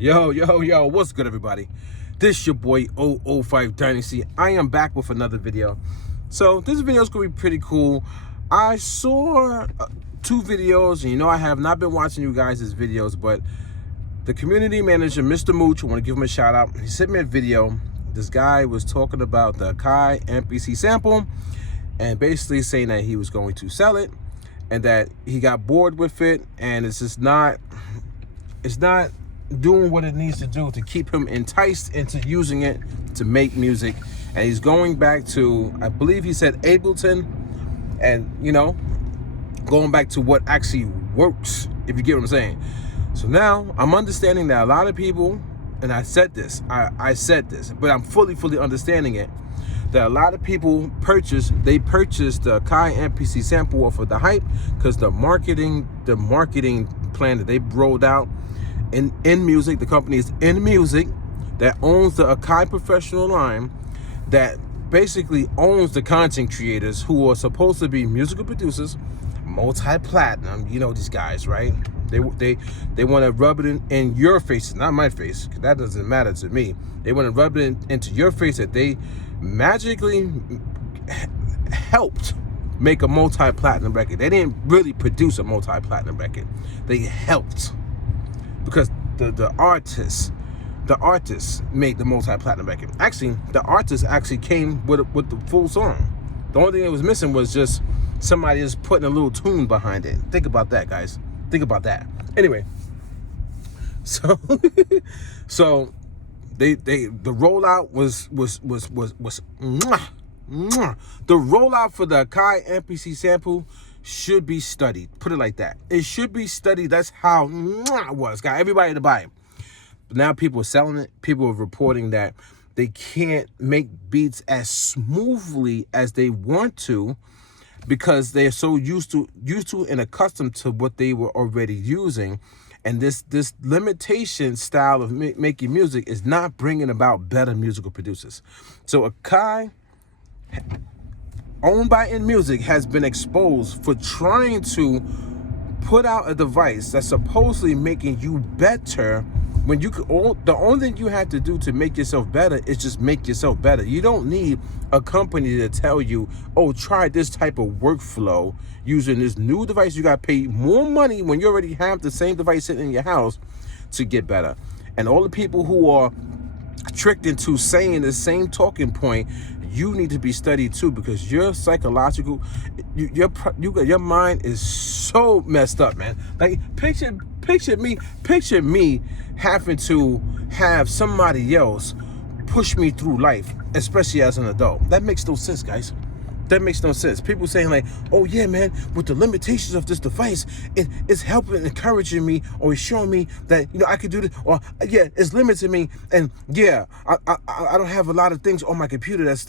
Yo, what's good, everybody? This your boy 005 Dynasty. I am back with another video. So this video is going to be pretty cool. I saw two videos, and I have not been watching you guys' videos, but the community manager, Mr. Mooch, I want to give him a shout out. He sent me a video. This guy was talking about the Akai MPC Sample and basically saying that he was going to sell it and that he got bored with it, and it's not doing what it needs to do to keep him enticed into using it to make music. And he's going back to, I believe he said Ableton, and going back to what actually works, if you get what I'm saying. So now I'm understanding that a lot of people, and I said this, but I'm fully understanding it, that a lot of people purchased the Akai MPC Sample off of the hype because the marketing plan that they rolled out in music, the company is In Music, that owns the Akai professional line, that basically owns the content creators who are supposed to be musical producers, multi-platinum. These guys, right? They want to rub it in your face, not my face, because that doesn't matter to me. They want to rub it into your face that they magically helped make a multi-platinum record. They didn't really produce a multi-platinum record. They helped, because the artists made the multi-platinum record. Actually, the artist actually came with the full song. The only thing that was missing was just somebody just putting a little tune behind it. Think about that, guys. Think about that. Anyway, so the rollout was the rollout for the Akai MPC Sample should be studied. Put it like that. It should be studied. That's how it was. Got everybody to buy it. But now people are selling it. People are reporting that they can't make beats as smoothly as they want to because they're so used to and accustomed to what they were already using. And this limitation style of making music is not bringing about better musical producers. So Akai, owned by In Music, has been exposed for trying to put out a device that's supposedly making you better when you could. The only thing you have to do to make yourself better is just make yourself better. You don't need a company to tell you, oh, try this type of workflow using this new device. You got to pay more money when you already have the same device sitting in your house to get better. And all the people who are tricked into saying the same talking point, you need to be studied too, because your psychological, your mind is so messed up, man. Like picture me having to have somebody else push me through life, especially as an adult. That makes no sense, guys. That makes no sense. People saying like, oh yeah, man, with the limitations of this device, it's helping, encouraging me, or it's showing me that, I could do this, or yeah, it's limiting me, and yeah, I don't have a lot of things on my computer that's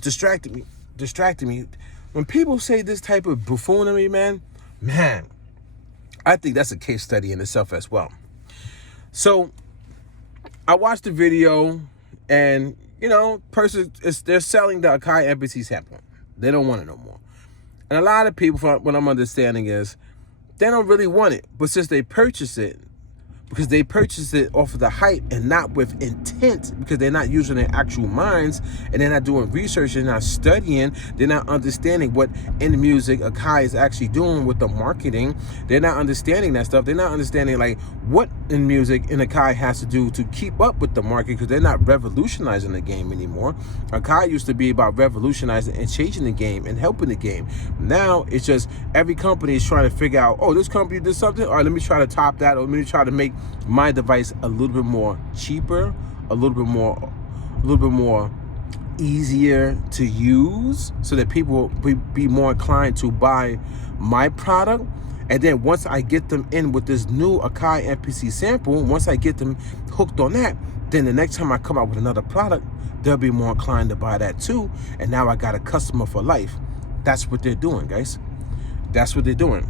distracting me. When people say this type of buffoonery, man, I think that's a case study in itself as well. So I watched the video, and they're selling the Akai MPC Sample. They don't want it no more. And a lot of people, from what I'm understanding, is they don't really want it. But since they purchased it, because they purchased it off of the hype and not with intent, because they're not using their actual minds, and they're not doing research, they're not studying, they're not understanding what In Music Akai is actually doing with the marketing. They're not understanding that stuff. They're not understanding like what In Music and Akai has to do to keep up with the market, because they're not revolutionizing the game anymore. Akai used to be about revolutionizing and changing the game and helping the game. Now it's just every company is trying to figure out, oh, this company did something, all right, let me try to top that, or let me try to make my device a little bit more cheaper, a little bit more easier to use, so that people will be more inclined to buy my product. And then once I get them in with this new Akai MPC Sample, once I get them hooked on that, then the next time I come out with another product, they'll be more inclined to buy that too. And now I got a customer for life. That's what they're doing, guys. That's what they're doing.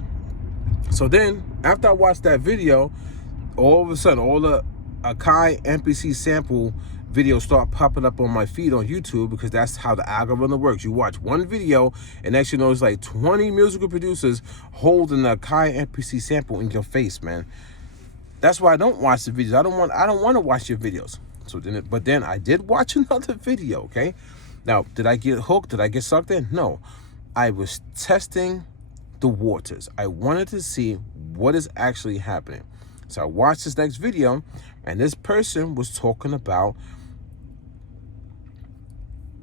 So then, after I watched that video, all of a sudden, all the Akai MPC Sample videos start popping up on my feed on YouTube, because that's how the algorithm works. You watch one video, and next you know, it's like 20 musical producers holding the Akai MPC Sample in your face, man. That's why I don't watch the videos. I don't want to watch your videos. So then I did watch another video, okay? Now, did I get hooked? Did I get sucked in? No. I was testing the waters. I wanted to see what is actually happening. So I watched this next video, and this person was talking about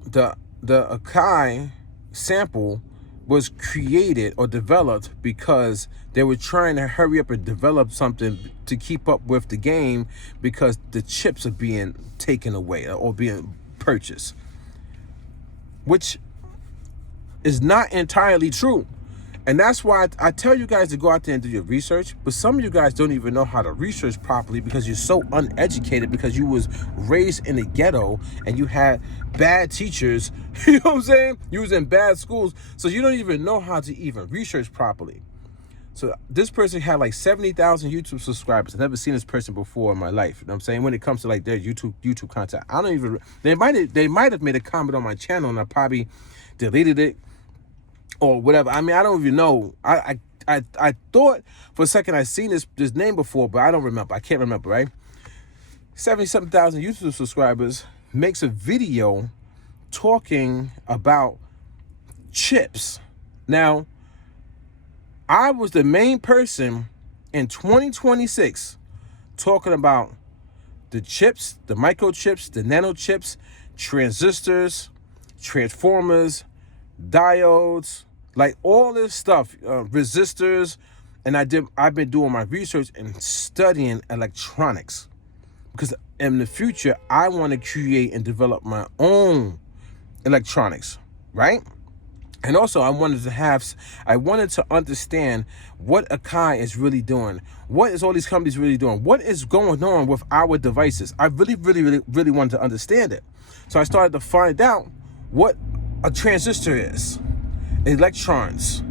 the Akai sample was created or developed because they were trying to hurry up and develop something to keep up with the game because the chips are being taken away or being purchased, which is not entirely true. And that's why I tell you guys to go out there and do your research, but some of you guys don't even know how to research properly because you're so uneducated, because you was raised in the ghetto and you had bad teachers, you know what I'm saying? You was in bad schools, so you don't even know how to even research properly. So this person had like 70,000 YouTube subscribers. I've never seen this person before in my life. You know what I'm saying? When it comes to like their YouTube content, I don't even, they might have made a comment on my channel and I probably deleted it or whatever. I mean, I don't even know. I thought for a second I seen this name before, but I don't remember. I can't remember, right? 77,000 YouTube subscribers makes a video talking about chips. Now, I was the main person in 2026 talking about the chips, the microchips, the nanochips, transistors, transformers, diodes, like all this stuff, resistors, and I've been doing my research and studying electronics because in the future I want to create and develop my own electronics, right? And also I wanted to understand what Akai is really doing. What is all these companies really doing? What is going on with our devices? I really wanted to understand it. So I started to find out what a transistor is, electrons,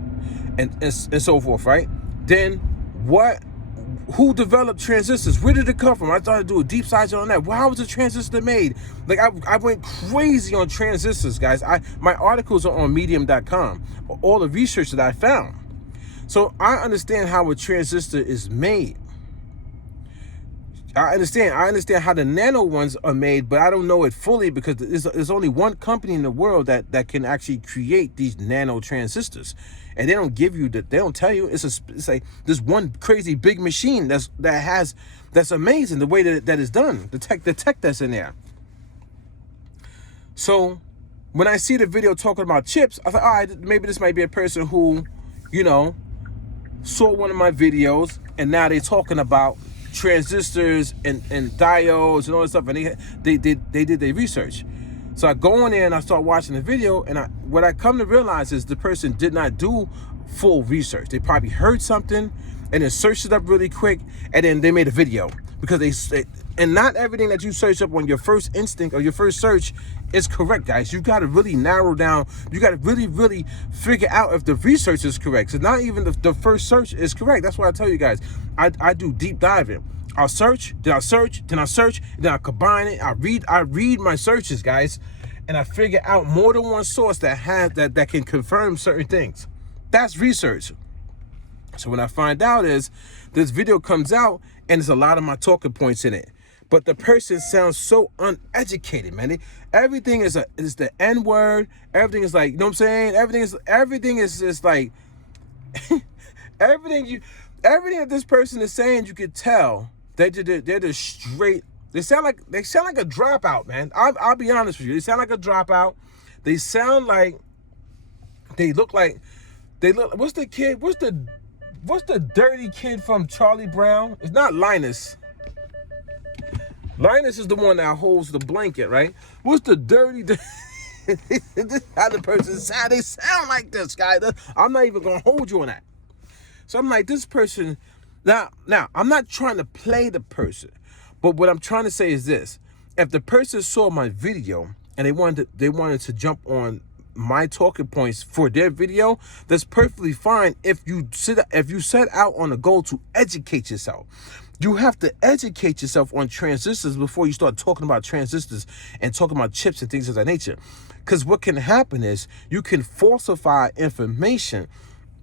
and so forth, right? Then who developed transistors? Where did it come from? I started to do a deep dive on that. How was a transistor made? Like I went crazy on transistors, guys. My articles are on medium.com, all the research that I found. So I understand how a transistor is made. I understand how the nano ones are made, but I don't know it fully because there's only one company in the world that can actually create these nano transistors, and they don't give you they don't tell you. It's like this one crazy big machine that's amazing the way that it's done. The tech that's in there. So when I see the video talking about chips, I thought, all right, maybe this might be a person who, you know, saw one of my videos and now they're talking about transistors and diodes and all this stuff, and they did their research. So I go in there and I start watching the video, and what I come to realize is the person did not do full research. They probably heard something and then searched it up really quick, and then they made a video because and not everything that you search up on your first instinct or your first search is correct, guys. You got to really narrow down. You got to really figure out if the research is correct. So not even the first search is correct. That's why I tell you guys, I do deep diving. I'll search, then I search, then I combine it. I read my searches, guys, and I figure out more than one source that can confirm certain things. That's research. So what I find out is this video comes out and there's a lot of my talking points in it. But the person sounds so uneducated, man. Everything is the N word. Everything is like, you know what I'm saying? Everything is just like everything that this person is saying, you could tell they're just straight. They sound like a dropout, man. I'll be honest with you. They sound like a dropout. They sound like what's the dirty kid from Charlie Brown? It's not Linus. Linus is the one that holds the blanket, right? What's the dirty? This is how the person sound. They sound like this, guy. I'm not even gonna hold you on that. So I'm like, this person. Now, I'm not trying to play the person, but what I'm trying to say is this: if the person saw my video and they wanted to jump on my talking points for their video, that's perfectly fine. If you set out on a goal to educate yourself. You have to educate yourself on transistors before you start talking about transistors and talking about chips and things of that nature. Because what can happen is you can falsify information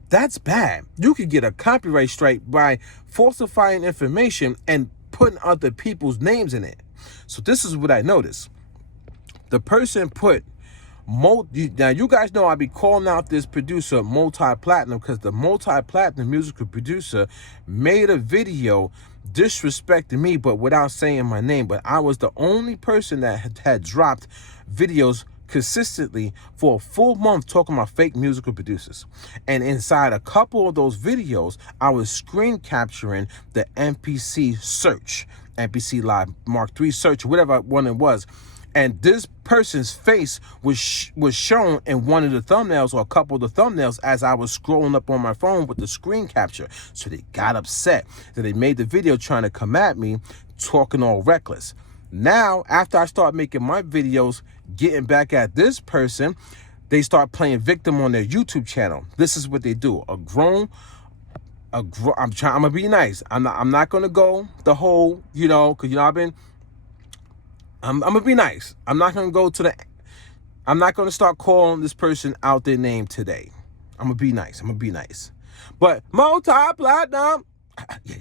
That's bad. You could get a copyright strike by falsifying information and putting other people's names in it. So this is what I noticed. The person put, now you guys know I be calling out this producer multi-platinum, because the multi-platinum musical producer made a video disrespecting me, but without saying my name. But I was the only person that had dropped videos consistently for a full month talking about fake musical producers. And inside a couple of those videos, I was screen capturing the MPC search, MPC Live Mark III search, whatever one it was. And this person's face was shown in one of the thumbnails, or a couple of the thumbnails, as I was scrolling up on my phone with the screen capture. So they got upset that they made the video trying to come at me, talking all reckless. Now, after I start making my videos, getting back at this person, they start playing victim on their YouTube channel. This is what they do. I'm gonna be nice. I'm not gonna go the whole, because I'm gonna be nice. I'm not gonna start calling this person out their name today. I'm gonna be nice. But multi-platinum, yeah.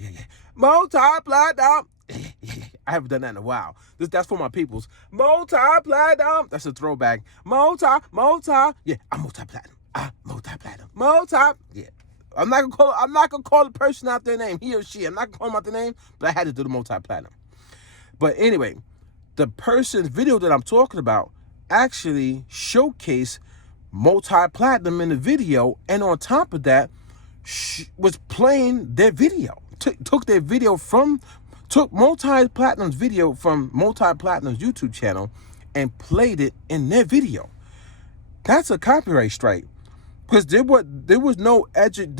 Multi-platinum, yeah. I haven't done that in a while. That's for my peoples. Multi-platinum, that's a throwback. Multi, yeah, I'm multi-platinum. Yeah. I'm not gonna call the person out their name, he or she. I'm not gonna call them out their name, but I had to do the multi-platinum. But anyway, the person's video that I'm talking about actually showcased multi-platinum in the video, and on top of that, was playing their video. Took multi-platinum's video from multi-platinum's YouTube channel and played it in their video. That's a copyright strike, because there was no educating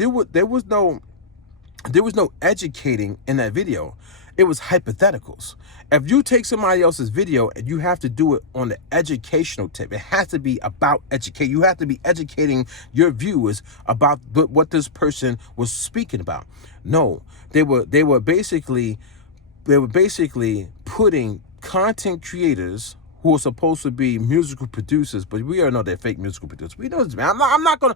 in that video. It was hypotheticals. If you take somebody else's video and you have to do it on the educational tip, it has to be about educate. You have to be educating your viewers about what this person was speaking about. No, they were basically putting content creators who are supposed to be musical producers, but we already know they're fake musical producers. We know this, man. I'm not gonna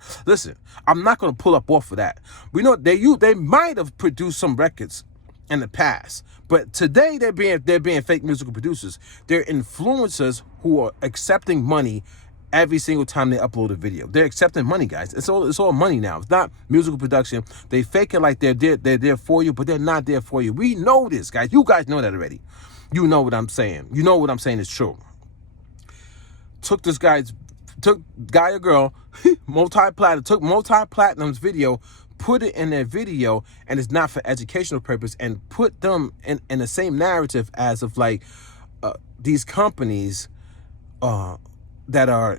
pull up off of that. We know they might have produced some records in the past, but today they're being fake musical producers. They're influencers who are accepting money every single time they upload a video. They're accepting money, guys. It's all money now. It's not musical production. They fake it like they're there for you, but they're not there for you. We know this, guys. You guys know that already. You know what I'm saying. You know what I'm saying is true. Took guy or girl, took multi-platinum's video, put it in their video, and it's not for educational purpose, and put them in the same narrative as of like these companies that are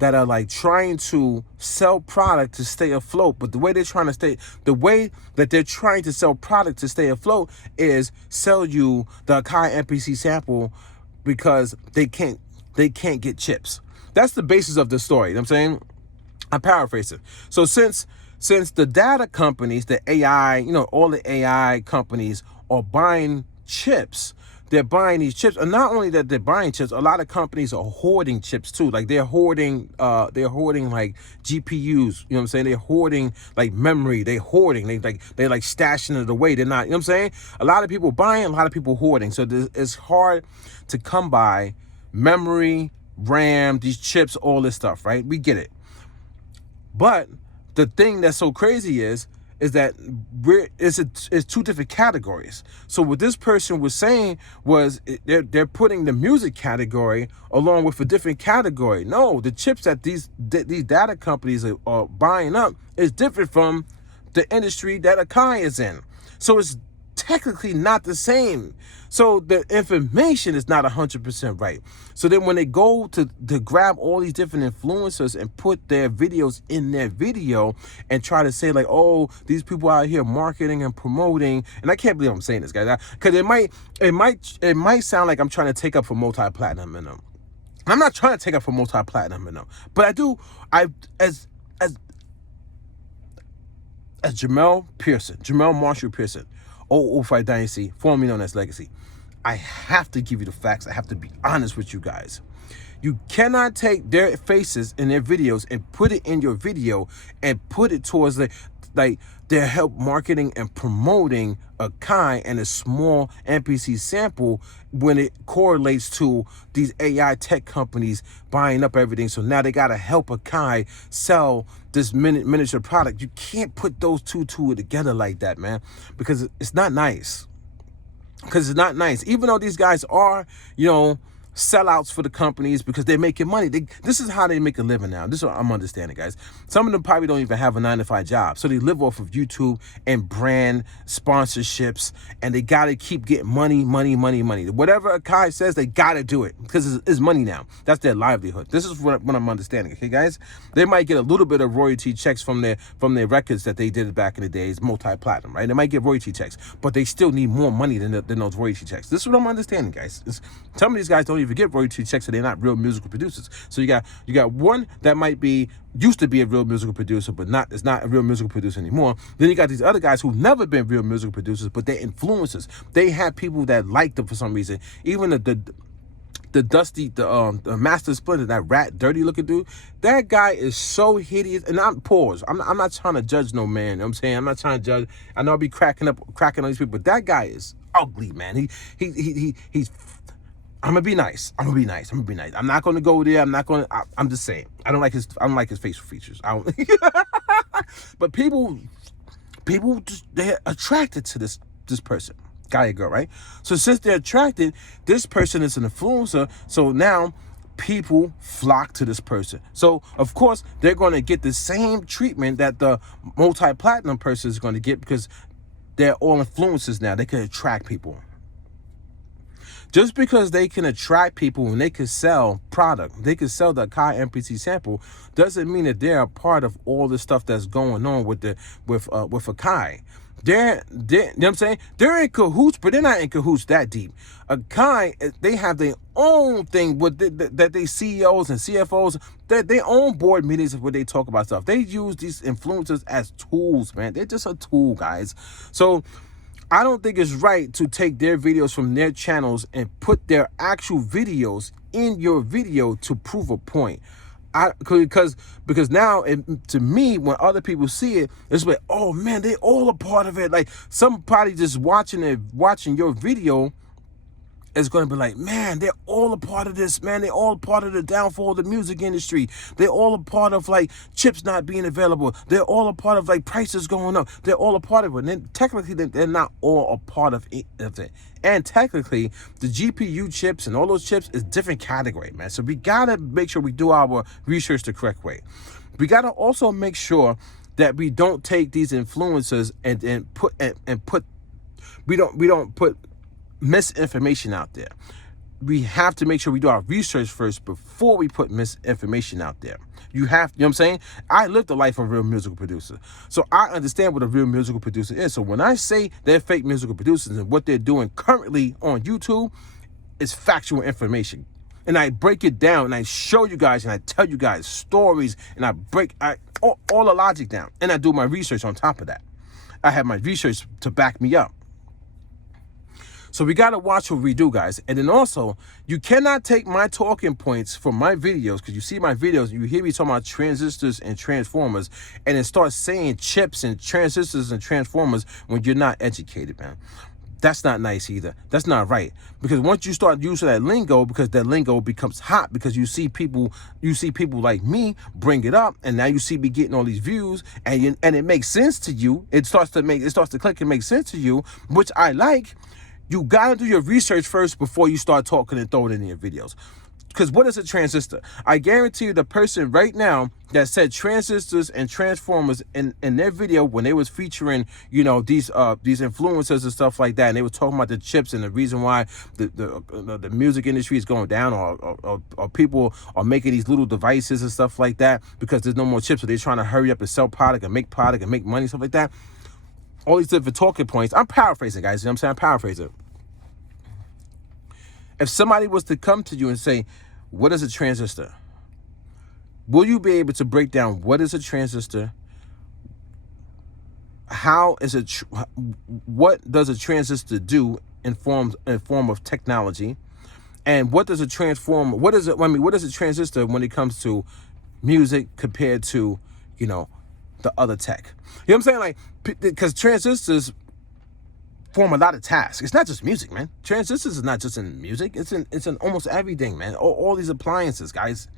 like trying to sell product to stay afloat. But the way that they're trying to sell product to stay afloat is sell you the Akai MPC sample because they can't get chips. That's the basis of the story. You know what I'm saying? I'm paraphrasing. So since the data companies, the AI, all the AI companies are buying chips, they're buying these chips. And not only that they're buying chips, a lot of companies are hoarding chips too. Like they're hoarding like GPUs, you know what I'm saying? They're hoarding like memory, they're like stashing it away. They're not, you know what I'm saying? A lot of people buying, a lot of people hoarding. So it's hard to come by memory, RAM, these chips, all this stuff, right? We get it. But the thing that's so crazy is that it's two different categories. So what this person was saying was they're putting the music category along with a different category. No, the chips that these data companies are buying up is different from the industry that Akai is in. So it's technically not the same. So the information is not 100% right. So then when they go to grab all these different influencers and put their videos in their video and try to say like, oh, these people out here marketing and promoting, and I can't believe I'm saying this, guys, because it might sound like I'm trying to take up for multi-platinum in them. I'm not trying to take up for multi-platinum in them, but as Jamel Marshall Pearson, 005 Dynasty, formerly known as Legacy, I have to give you the facts. I have to be honest with you guys. You cannot take their faces in their videos and put it in your video and put it towards their help marketing and promoting Akai and a small MPC sample when it correlates to these AI tech companies buying up everything. So now they got to help Akai sell this miniature product. You can't put those two together like that, man, because it's not nice. Because it's not nice. Even though these guys are, sellouts for the companies because they're making money. This is how they make a living now. This is what I'm understanding, guys. Some of them probably don't even have a 9-to-5 job. So they live off of YouTube and brand sponsorships, and they got to keep getting money. Whatever Akai says, they got to do it because it's money now. That's their livelihood. This is what I'm understanding, okay, guys? They might get a little bit of royalty checks from their records that they did back in the days, multi-platinum, right? They might get royalty checks, but they still need more money than those royalty checks. This is what I'm understanding, guys. Some of these guys don't even get royalty checks, so they're not real musical producers. So you got one that used to be a real musical producer, but is not a real musical producer anymore. Then you got these other guys who've never been real musical producers, but they're influencers. They have people that like them for some reason. Even the Dusty, the Master Splinter, that rat, dirty looking dude, that guy is so hideous. And I'm not trying to judge no man. You know what I'm saying? I'm not trying to judge. I know I'll be cracking on these people, but that guy is ugly, man. He's I'm gonna be nice. I'm not gonna go there. I'm just saying. I don't like his facial features. But people just, they're attracted to this person, guy or girl, right? So since they're attracted, this person is an influencer. So now people flock to this person. So of course they're gonna get the same treatment that the multi-platinum person is gonna get because they're all influencers now. They can attract people. Just because they can attract people and they can sell product, they can sell the Akai MPC sample, doesn't mean that they're a part of all the stuff that's going on with Akai. You know what I'm saying? They're in cahoots, but they're not in cahoots that deep. Akai, they have their own thing with that they CEOs and CFOs, their own board meetings where they talk about stuff. They use these influencers as tools, man. They're just a tool, guys. So I don't think it's right to take their videos from their channels and put their actual videos in your video to prove a point. Because now, to me, when other people see it, it's like, oh man, they all a part of it. Like somebody just watching your video is going to be like, man, they're all a part of this, man. They're all part of the downfall of the music industry. They're all a part of like chips not being available. They're all a part of like prices going up. They're all a part of it. And then technically, they're not all a part of it. And technically, the GPU chips and all those chips is different category, man. So we got to make sure we do our research the correct way. We got to also make sure that we don't take these influencers and put we don't put misinformation out there. We have to make sure we do our research first before we put misinformation out there. You know what I'm saying? I lived the life of a real musical producer. So I understand what a real musical producer is. So when I say they're fake musical producers and what they're doing currently on YouTube is factual information. And I break it down and I show you guys and I tell you guys stories and I break all the logic down. And I do my research on top of that. I have my research to back me up. So we got to watch what we do, guys. And then also, you cannot take my talking points from my videos, because you see my videos, you hear me talking about transistors and transformers, and then start saying chips and transistors and transformers when you're not educated, man. That's not nice either. That's not right. Because once you start using that lingo, because that lingo becomes hot, because you see people like me bring it up, and now you see me getting all these views, and it makes sense to you. It starts to click and make sense to you, which I like. You gotta do your research first before you start talking and throwing it in your videos. Because what is a transistor? I guarantee you the person right now that said transistors and transformers in their video when they was featuring, these influencers and stuff like that, and they were talking about the chips and the reason why the music industry is going down, or people are making these little devices and stuff like that because there's no more chips, so they're trying to hurry up and sell product and make money, stuff like that. All these different talking points. I'm paraphrasing, guys. You know what I'm saying? I'm paraphrasing. If somebody was to come to you and say, what is a transistor? Will you be able to break down what is a transistor? What does a transistor do in form of technology? And what does a transformer, what is a transistor when it comes to music compared to, you know, the other tech? You know what I'm saying? Like, because transistors form a lot of tasks. It's not just music, man. Transistors is not just in music. It's in almost everything, man. All these appliances, guys.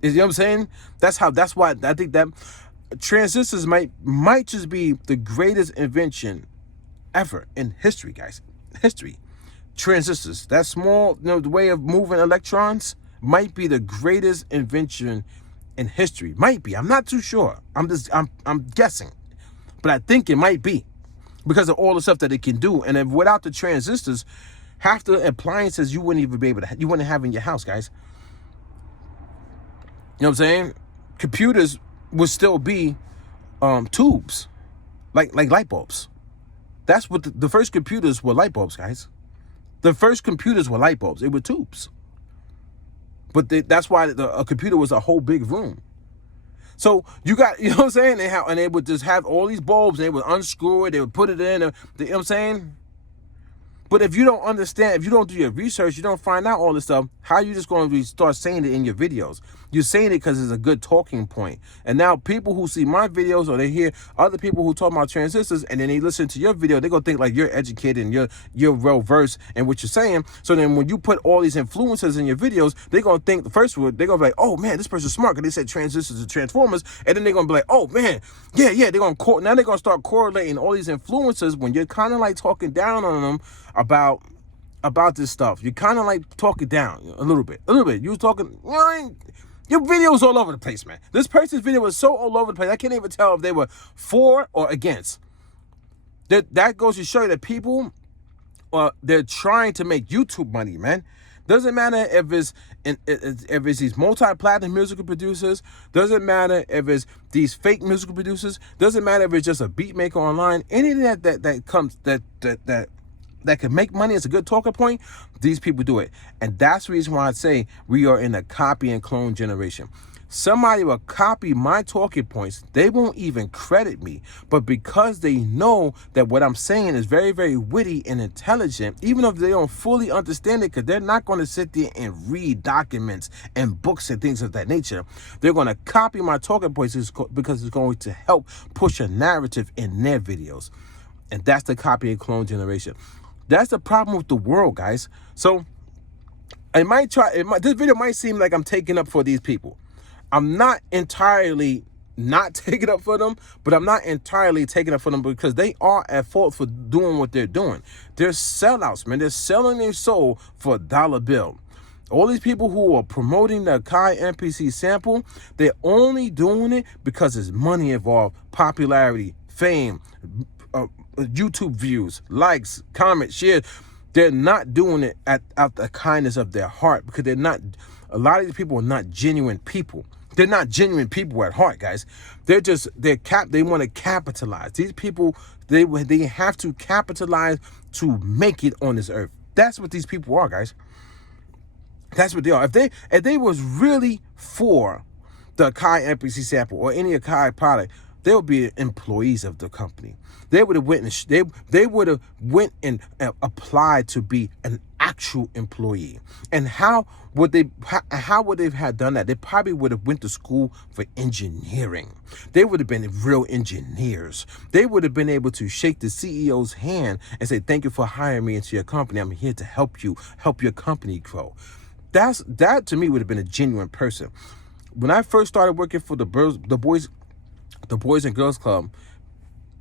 You know what I'm saying? That's why I think that transistors might just be the greatest invention ever in history, guys. History. Transistors, that small, you know, the way of moving electrons, might be the greatest invention in history. Might be. I'm not too sure. I'm guessing, but I think it might be because of all the stuff that it can do. And if without the transistors, half the appliances you wouldn't even be able to, you wouldn't have in your house, guys. You know what I'm saying? Computers would still be tubes, like light bulbs. That's what the first computers were, light bulbs, guys. The first computers were light bulbs. They were tubes. But that's why a computer was a whole big room. So you got, you know what I'm saying? They would just have all these bulbs. They would unscrew it. They would put it in. You know what I'm saying? But if you don't understand, if you don't do your research, you don't find out all this stuff, how are you just going to start saying it in your videos? You're saying it because it's a good talking point. And now people who see my videos or they hear other people who talk about transistors and then they listen to your video, they're going to think like you're educated and you're well-versed in what you're saying. So then when you put all these influences in your videos, they're going to think, the first word, they're going to be like, oh man, this person's smart because they said transistors and transformers. And then they're going to be like, oh man, yeah, now they're going to start correlating all these influences when you're kind of like talking down on them about this stuff. You kind of like talk it down a little bit. You was talking, your video was all over the place, man. This person's video was so all over the place. I can't even tell if they were for or against. That goes to show you that people, they're trying to make YouTube money, man. Doesn't matter if it's these multi-platinum musical producers. Doesn't matter if it's these fake musical producers. Doesn't matter if it's just a beat maker online. Anything that can make money as a good talking point, these people do it. And that's the reason why I say we are in a copy and clone generation. Somebody will copy my talking points. They won't even credit me. But because they know that what I'm saying is very, very witty and intelligent, even if they don't fully understand it, because they're not going to sit there and read documents and books and things of that nature. They're going to copy my talking points because it's going to help push a narrative in their videos. And that's the copy and clone generation. That's the problem with the world, guys. So this video might seem like I'm taking up for these people. I'm not entirely not taking up for them, but I'm not entirely taking up for them because they are at fault for doing what they're doing. They're sellouts, man. They're selling their soul for a dollar bill. All these people who are promoting the Akai MPC Sample, they're only doing it because there's money involved, popularity, fame, YouTube views, likes, comments, shares. They're not doing it out the kindness of their heart because a lot of these people are not genuine people. They're not genuine people at heart, guys. They want to capitalize. These people, they have to capitalize to make it on this earth. That's what these people are, guys. That's what they are. If they was really for the Akai MPC Sample or any Akai product, they would be employees of the company. They would have went and applied to be an actual employee. And how would they have done that? They probably would have went to school for engineering. They would have been real engineers. They would have been able to shake the CEO's hand and say, "Thank you for hiring me into your company. I'm here to help your company grow." That to me would have been a genuine person. When I first started working for the Boys and Girls Club,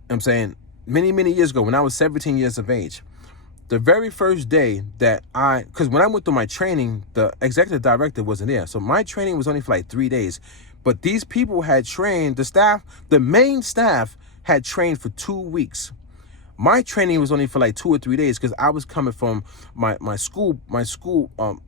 I'm saying many years ago when I was 17 years of age, the very first day that because when I went through my training, the executive director wasn't there. So my training was only for like 3 days. But these people had trained, the main staff had trained for 2 weeks. My training was only for like 2 or 3 days because I was coming from my school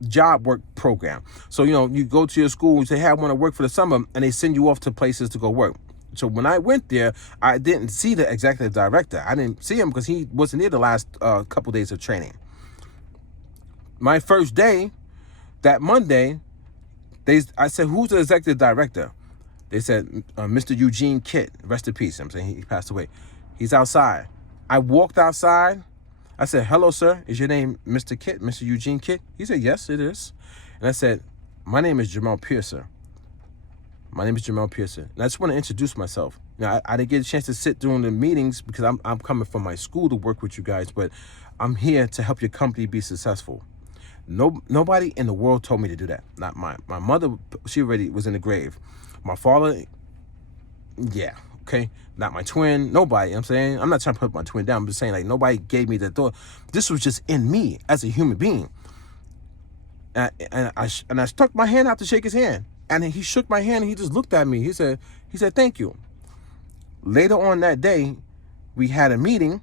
job work program. So, you go to your school and say, hey, I want to work for the summer, and they send you off to places to go work. So when I went there, I didn't see the executive director. I didn't see him because he wasn't there the last couple days of training. My first day, that Monday, I said, who's the executive director? They said, Mr. Eugene Kitt, rest in peace. I'm saying he passed away. He's outside. I walked outside. I said, hello, sir. Is your name Mr. Kit, Mr. Eugene Kit? He said, yes, it is. And I said, my name is Jamel Pearson. My name is Jamel Pearson. And I just want to introduce myself. Now, I didn't get a chance to sit during the meetings because I'm coming from my school to work with you guys, but I'm here to help your company be successful. Nobody in the world told me to do that. Not my mother, she already was in the grave. My father, yeah, okay. Not my twin, nobody, you know what I'm saying? I'm not trying to put my twin down. I'm just saying, like, nobody gave me the thought. This was just in me as a human being. And I stuck my hand out to shake his hand. And he shook my hand and he just looked at me. He said, thank you. Later on that day, we had a meeting.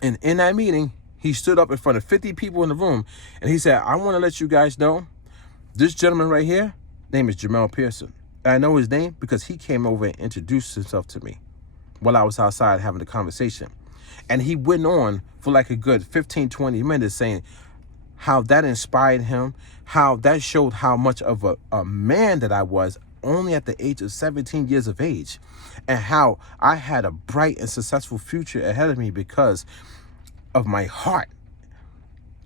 And in that meeting, he stood up in front of 50 people in the room. And he said, I want to let you guys know, this gentleman right here, name is Jamel Pearson. And I know his name because he came over and introduced himself to me while I was outside having a conversation. And he went on for like a good 15, 20 minutes saying how that inspired him, how that showed how much of a man that I was only at the age of 17 years of age, and how I had a bright and successful future ahead of me because of my heart.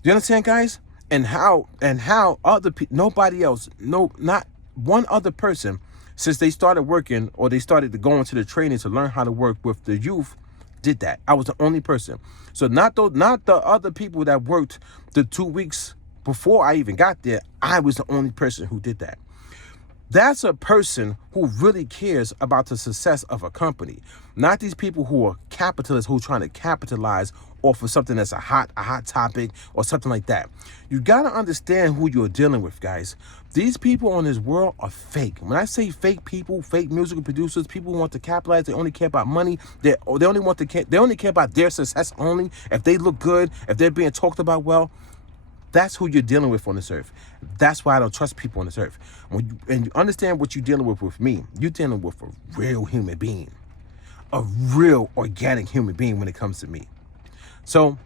Do you understand, guys? And how other people, nobody else, not one other person, since they started working or they started to go into the training to learn how to work with the youth, did that. I was the only person. So not the other people that worked the 2 weeks before I even got there. I was the only person who did that. That's a person who really cares about the success of a company, not these people who are capitalists who are trying to capitalize off of something that's a hot topic or something like that. You got to understand who you're dealing with, guys. These people in this world are fake. When I say fake people, fake musical producers, people who want to capitalize, they only care about money. They only care about their success only. If they look good, if they're being talked about well, that's who you're dealing with on this earth. That's why I don't trust people on this earth. And you understand what you're dealing with me, you're dealing with a real human being, a real organic human being when it comes to me. So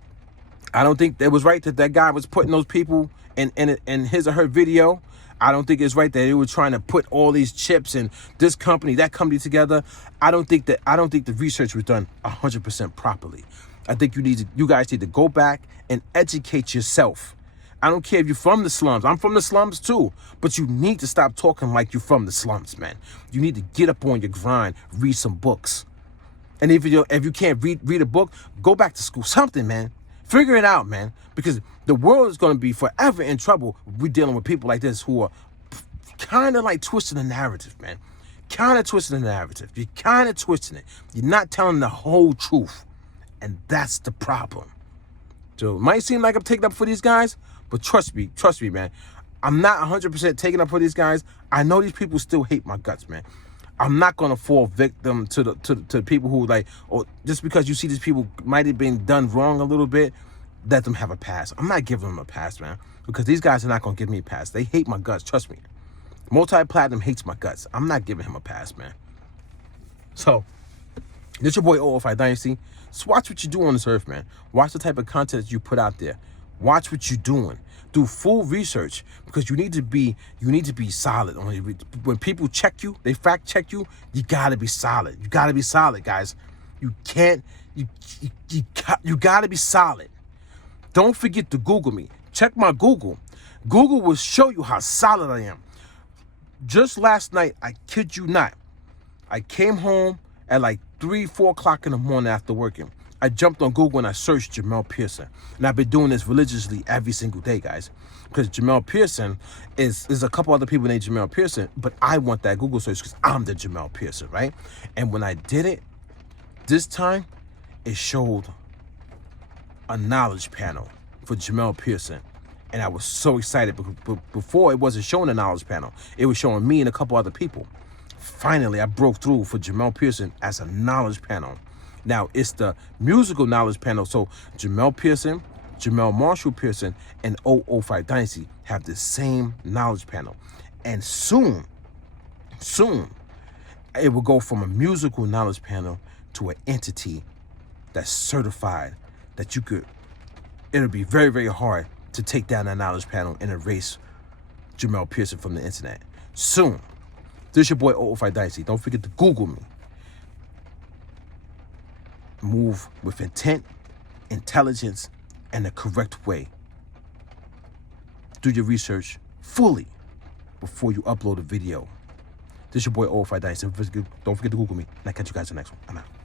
I don't think it was right that guy was putting those people in his or her video. I don't think it's right that they were trying to put all these chips and this company, that company together. I don't think the research was done 100% properly. I think you guys need to go back and educate yourself. I don't care if you're from the slums. I'm from the slums too. But you need to stop talking like you're from the slums, man. You need to get up on your grind, read some books. And if you can't read a book, go back to school. Something, man. Figure it out, man. Because the world is going to be forever in trouble. We're dealing with people like this who are kind of like twisting the narrative, man. Kind of twisting the narrative. You're kind of twisting it. You're not telling the whole truth. And that's the problem. So it might seem like I'm taking up for these guys, but trust me, man. I'm not 100% taking up for these guys. I know these people still hate my guts, man. I'm not gonna fall victim to the people who like, or just because you see these people might have been done wrong a little bit, let them have a pass. I'm not giving them a pass, man, because these guys are not gonna give me a pass. They hate my guts, trust me. Multi-Platinum hates my guts. I'm not giving him a pass, man. So, this your boy 005 Dynasty. Just watch what you do on this earth, man. Watch the type of content that you put out there. Watch what you're doing. Do full research, because you need to be solid. When people check you, they fact check you, you gotta be solid. You gotta be solid, guys. You gotta be solid. Don't forget to Google me. Check my Google. Google will show you how solid I am. Just last night, I kid you not, I came home at like 3, 4 o'clock in the morning after working. I jumped on Google and I searched Jamel Pearson. And I've been doing this religiously every single day, guys. Because Jamel Pearson is a couple other people named Jamel Pearson, but I want that Google search because I'm the Jamel Pearson, right? And when I did it, this time, it showed a knowledge panel for Jamel Pearson. And I was so excited because before it wasn't showing a knowledge panel. It was showing me and a couple other people. Finally, I broke through for Jamel Pearson as a knowledge panel. Now, it's the musical knowledge panel. So Jamel Pearson, Jamel Marshall Pearson, and 005 Dynasty have the same knowledge panel. And soon, it will go from a musical knowledge panel to an entity that's certified that it'll be very, very hard to take down that knowledge panel and erase Jamel Pearson from the internet. Soon. This is your boy 005 Dynasty. Don't forget to Google me. Move with intent, intelligence, and the correct way. Do your research fully before you upload a video. This is your boy, 05 Dynasty. Don't forget to Google me, and I'll catch you guys in the next one. I'm out.